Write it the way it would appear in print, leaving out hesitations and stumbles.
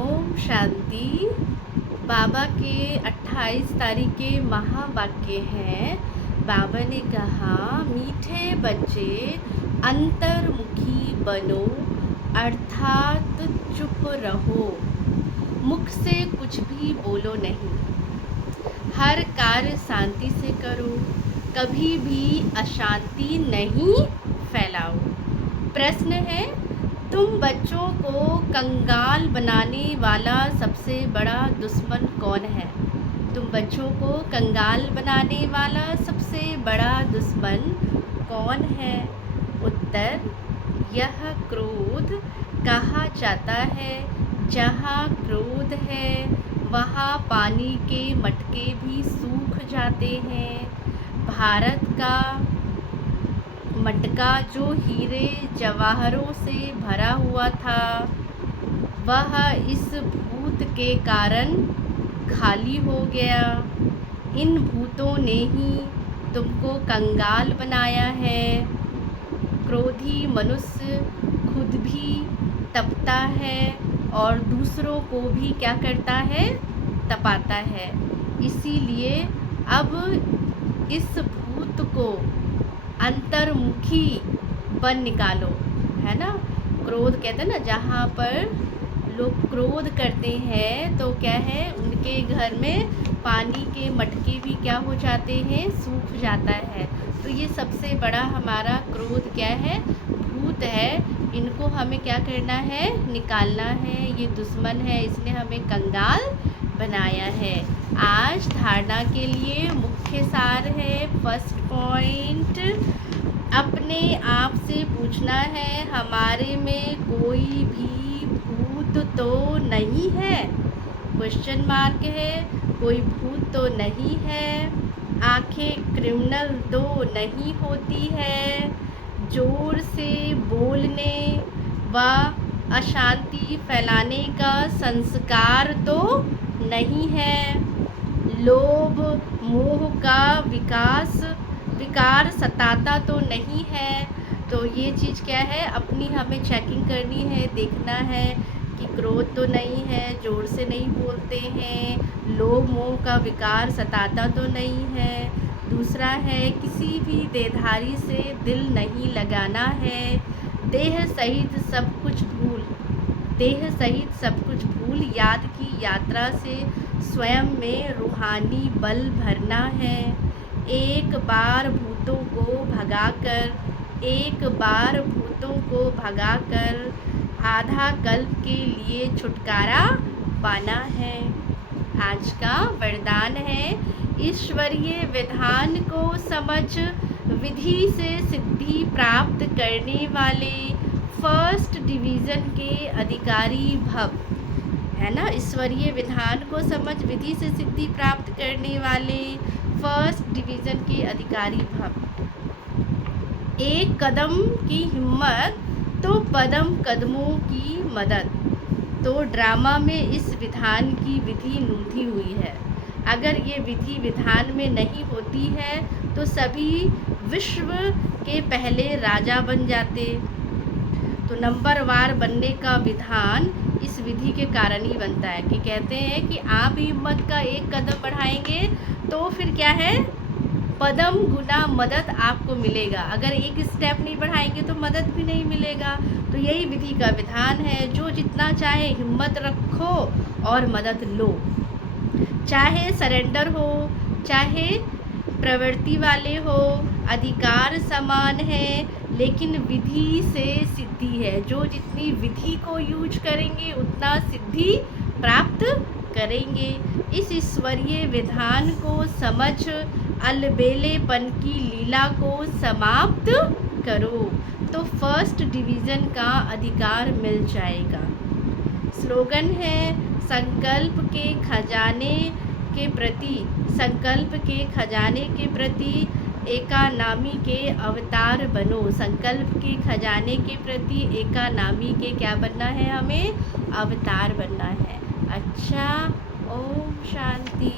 ओम शांति। बाबा के 28 तारीख के महावाक्य हैं। बाबा ने कहा, मीठे बच्चे अंतर्मुखी बनो, अर्थात चुप रहो, मुख से कुछ भी बोलो नहीं, हर कार्य शांति से करो, कभी भी अशांति नहीं फैलाओ। प्रश्न है, तुम बच्चों को कंगाल बनाने वाला सबसे बड़ा दुश्मन कौन है? तुम बच्चों को कंगाल बनाने वाला सबसे बड़ा दुश्मन कौन है? उत्तर, यह क्रोध कहा जाता है। जहाँ क्रोध है वहाँ पानी के मटके भी सूख जाते हैं। भारत का मटका जो हीरे जवाहरों से भरा हुआ था, वह इस भूत के कारण खाली हो गया। इन भूतों ने ही तुमको कंगाल बनाया है। क्रोधी मनुष्य खुद भी तपता है और दूसरों को भी क्या करता है? तपाता है। इसीलिए अब इस भूत को अंतर्मुखी बन निकालो, है ना। क्रोध कहते हैं ना, जहाँ पर लोग क्रोध करते हैं तो क्या है, उनके घर में पानी के मटके भी क्या हो जाते हैं? सूख जाता है। तो ये सबसे बड़ा हमारा क्रोध क्या है? भूत है। इनको हमें क्या करना है? निकालना है। ये दुश्मन है, इसने हमें कंगाल बनाया है। आज धारणा के लिए मुख्य सार है। फर्स्ट पॉइंट, अपने आप से पूछना है, हमारे में कोई भी भूत तो नहीं है? क्वेश्चन मार्क है। कोई भूत तो नहीं है। आंखें क्रिमिनल तो नहीं होती है। जोर से बोलने व अशांति फैलाने का संस्कार तो नहीं है। लोभ मोह का विकार सताता तो नहीं है। तो ये चीज़ क्या है? अपनी हमें चेकिंग करनी है, देखना है कि क्रोध तो नहीं है, जोर से नहीं बोलते हैं, लोभ मोह का विकार सताता तो नहीं है। दूसरा है, किसी भी देहधारी से दिल नहीं लगाना है। देह सहित सब कुछ भूल याद की यात्रा से स्वयं में रूहानी बल भरना है। एक बार भूतों को भगाकर आधा कल्प के लिए छुटकारा पाना है। आज का वरदान है, ईश्वरीय विधान को समझ विधि से सिद्धि प्राप्त करने वाले फर्स्ट डिवीज़न के अधिकारी भव, है ना। ईश्वरीय विधान को समझ विधि से सिद्धि प्राप्त करने वाले फर्स्ट डिवीज़न के अधिकारी भव। एक कदम की हिम्मत तो पदम कदमों की मदद। तो ड्रामा में इस विधान की विधि नूंधी हुई है। अगर ये विधि विधान में नहीं होती है तो सभी विश्व के पहले राजा बन जाते। तो नंबरवार बनने का विधान इस विधि के कारण ही बनता है। कि कहते हैं कि आप हिम्मत का एक कदम बढ़ाएंगे तो फिर क्या है? पदम गुना मदद आपको मिलेगा। अगर एक स्टेप नहीं बढ़ाएंगे तो मदद भी नहीं मिलेगा। तो यही विधि का विधान है। जो जितना चाहे हिम्मत रखो और मदद लो। चाहे सरेंडर हो, चाहे प्रवृत्ति वाले हो, अधिकार समान है, लेकिन विधि से सिद्धि है। जो जितनी विधि को यूज करेंगे उतना सिद्धि प्राप्त करेंगे। इस ईश्वरीय विधान को समझ अलबेलेपन की लीला को समाप्त करो तो फर्स्ट डिवीज़न का अधिकार मिल जाएगा। स्लोगन है, संकल्प के खजाने के प्रति एकानामी के अवतार बनो। संकल्प के खजाने के प्रति एकानामी के क्या बनना है? हमें अवतार बनना है। अच्छा, ओम शांति।